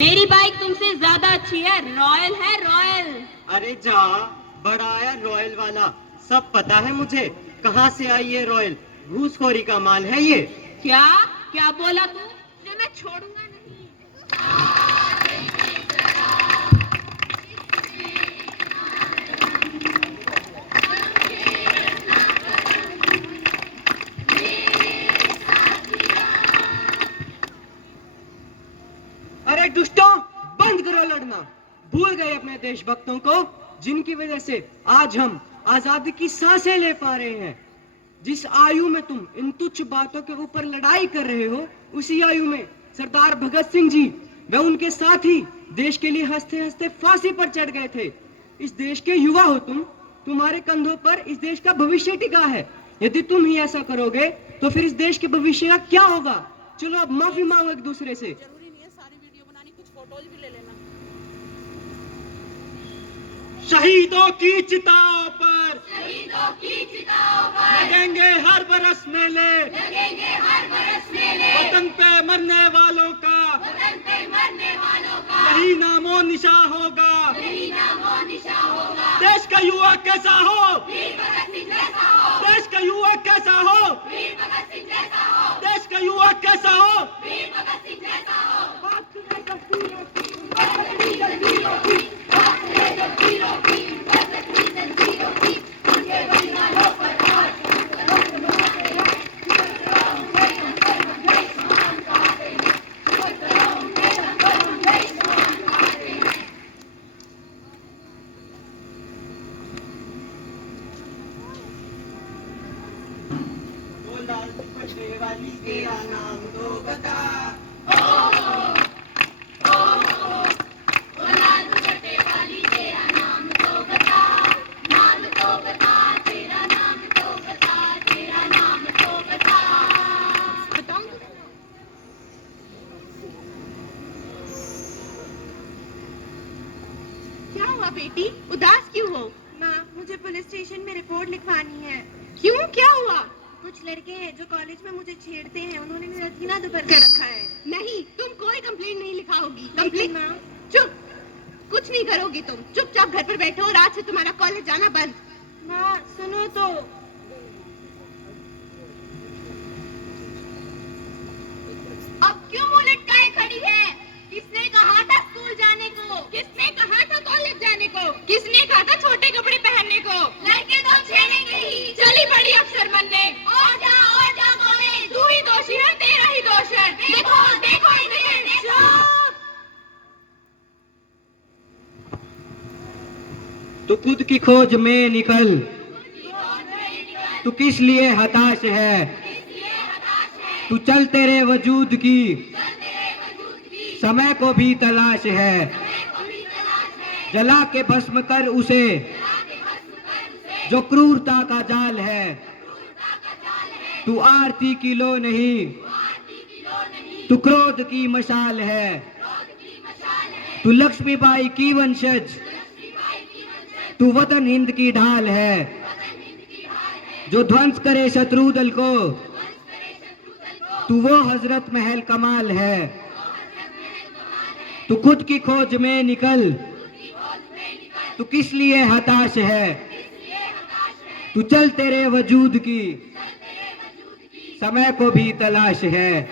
मेरी बाइक तुमसे ज्यादा अच्छी है, रॉयल है रॉयल। अरे जा, बड़ा आया रॉयल वाला। सब पता है मुझे कहाँ से आई है रॉयल। घूसखोरी का माल है ये। क्या क्या बोला तू? तुझे मैं छोड़ूंगा नहीं। अरे दुष्टों, बंद करो लड़ना। भूल गए अपने देशभक्तों को, जिनकी वजह से आज हम आजादी की सांसें ले पा रहे हैं। जिस आयु में तुम इन तुच्छ बातों के ऊपर लड़ाई कर रहे हो, उसी आयु में सरदार भगत सिंह जी व उनके साथी देश के लिए हंसते हंसते फांसी पर चढ़ गए थे। इस देश के युवा हो तुम, तुम्हारे कंधों पर इस देश का भविष्य टिका है। यदि तुम ही ऐसा करोगे तो फिर इस देश के भविष्य का क्या होगा? चलो अब माफी मांगो एक दूसरे से। शहीदों की चिताओं पर लगेंगे हर बरस मेले, वतन पे मरने वालों का यही नामो निशा होगा। देश का युवा कैसा हो, देश का युवा कैसा हो, देश का युवा कैसा हो। वाली तेरा नाम तो बता। क्या हुआ बेटी, उदास क्यों हो? माँ, मुझे पुलिस स्टेशन में रिपोर्ट लिखवानी है। क्यों, क्या हुआ? कुछ लड़के हैं जो कॉलेज में मुझे छेड़ते हैं, उन्होंने मेरा सीना दुबर कर रखा है। नहीं, तुम कोई कंप्लेंट नहीं लिखाओगी। लेकिन कंप्लेंट? माँ, चुप, कुछ नहीं करोगी तुम। चुपचाप घर पर बैठो और आज से तुम्हारा कॉलेज जाना बंद। माँ सुनो तो। अब क्यों मुंह लटकाए खड़ी है? किसने कहा था स्कूल जाने को? किसने कहा था कॉलेज जाने को? किसने कहा था छोटे कपड़े पहनने को? लड़के तो छेड़ेंगे ही। चली बड़ी अफसर बनने। और जा कॉलेज। तू ही दोषी है, तेरा ही दोष है। देखो देखो इन्हें। चुप। तू खुद की खोज में निकल। तू किस लिए हताश है? तू चल, तेरे वजूद की समय को भी तलाश है। जला के भस्म कर उसे जो क्रूरता का जाल है। तू आरती की लो नहीं, तू क्रोध की मशाल है। तू लक्ष्मीबाई की वंशज, तू वतन हिंद की ढाल है। जो ध्वंस करे शत्रु दल को, तू वो हजरत महल कमाल है। तू खुद की खोज में निकल। तू किस लिए हताश है? तू चल, तेरे वजूद की समय को भी तलाश है।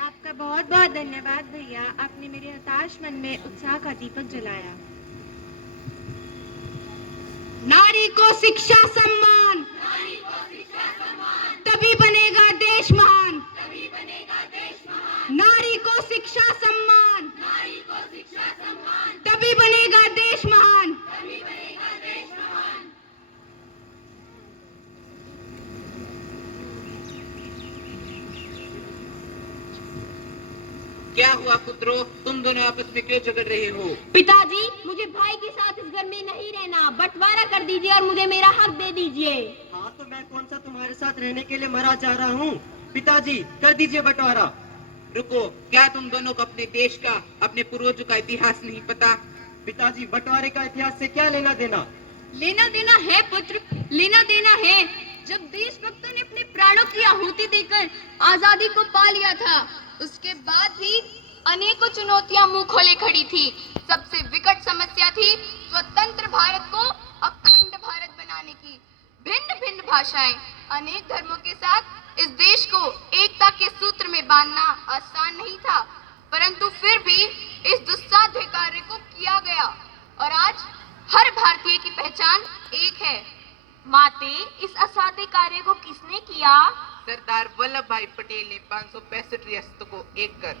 आपका बहुत बहुत धन्यवाद भैया, आपने मेरे हताश मन में उत्साह का दीपक जलाया। नारी को शिक्षा सम्मान, तभी बनेगा देश महान। नारी को शिक्षा सम्मान, तभी बनेगा देश महान। क्या हुआ पुत्रो, तुम दोनों आपस में क्यों झगड़ रहे हो? पिताजी, मुझे भाई के साथ इस घर में नहीं रहना। बंटवारा कर दीजिए और मुझे मेरा हक दे दीजिए। हाँ, तो मैं कौन सा तुम्हारे साथ रहने के लिए मरा जा रहा हूँ? पिताजी, कर दीजिए बंटवारा। रुको, क्या तुम दोनों को अपने देश का, अपने पूर्वजों का इतिहास नहीं पता? पिताजी, बंटवारे का इतिहास से क्या लेना देना? लेना देना है पुत्र, लेना देना है। जब देशभक्तों ने अपने प्राणों की आहुति देकर आजादी को पा लिया था, उसके बाद भी अनेकों चुनौतियां मुंह खोले खड़ी थी। सबसे विकट समस्या थी स्वतंत्र भारत को अखंड भारत बनाने की। भिन्न भिन्न भाषाएं, अनेक धर्मों के साथ इस देश को एकता के सूत्र में बांधना आसान नहीं था, परंतु फिर भी इस दुस्साध्य कार्य को किया गया और आज हर भारतीय की पहचान एक है। माते, इस असाध्य कार्य को किसने किया? सरदार वल्लभ भाई पटेल ने 565 रियासतों को एक कर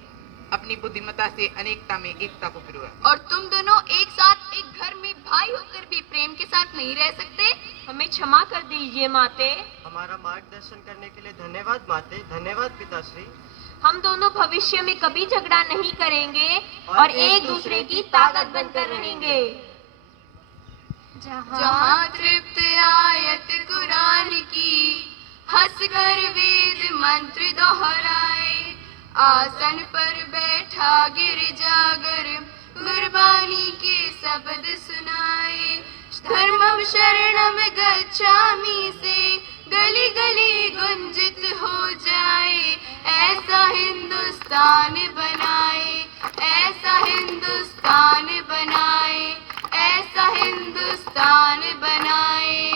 अपनी बुद्धिमत्ता से अनेकता में एकता को पिरोया। और तुम दोनों एक साथ एक घर में भाई होकर भी प्रेम के साथ नहीं रह सकते? हमें क्षमा कर दीजिए माते। हमारा मार्गदर्शन करने के लिए धन्यवाद माते। धन्यवाद पिताश्री। हम दोनों भविष्य में कभी झगड़ा नहीं करेंगे और एक दूसरे की ताकत बनकर रहेंगे। जहाँ तृप्त आयत कुरान की, हंसकर वेद मंत्र दोहराए, आसन पर बैठा गिरजागर गुरबानी के शब्द सुनाए। धर्मम शरणम गच्छामि से गली गली गुंजित हो जाए। ऐसा हिंदुस्तान बनाए, ऐसा हिंदुस्तान बनाए, ऐसा हिंदुस्तान बनाए।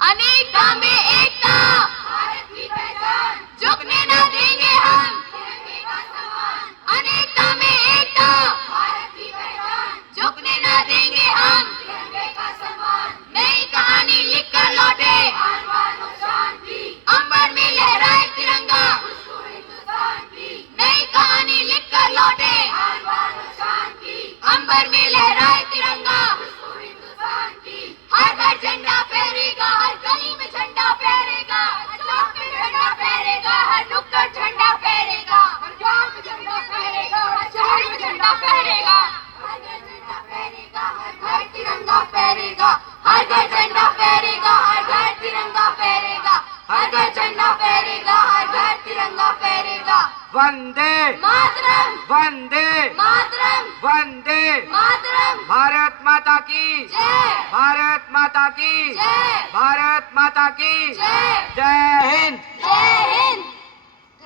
अनेकता में एकता, भारत की पहचान, झुकने न देंगे हम तिरंगे का सम्मान। अनेकता में एकता, भारत की पहचान, झुकने न देंगे हम तिरंगे का सम्मान। नई कहानी लिख कर लौटे अंबर में लहराए तिरंगा, नई कहानी लिख कर लौटे अंबर में लहराए तिरंगा। हर घर झंडा फहरेगा, हर गली में झंडा फहरेगा, हर चौक पे झंडा फहरेगा, हर नुक्कड़ झंडा फहरेगा, हर गांव में झंडा फहरेगा, हर शहर में झंडा फहरेगा। हर घर झंडा फहरेगा, हर घर तिरंगा फहरेगा, हर घर झंडा फहरेगा, हर घर तिरंगा फहरेगा, हर घर झंडा फहरेगा, हर घर तिरंगा फहरेगा। वंदे मातरम, वंदे मातरम, वंदे मातरम। भारत माता की जय, भारत माता की जय, भारत माता की जय, जय हिंद। जय हिंद।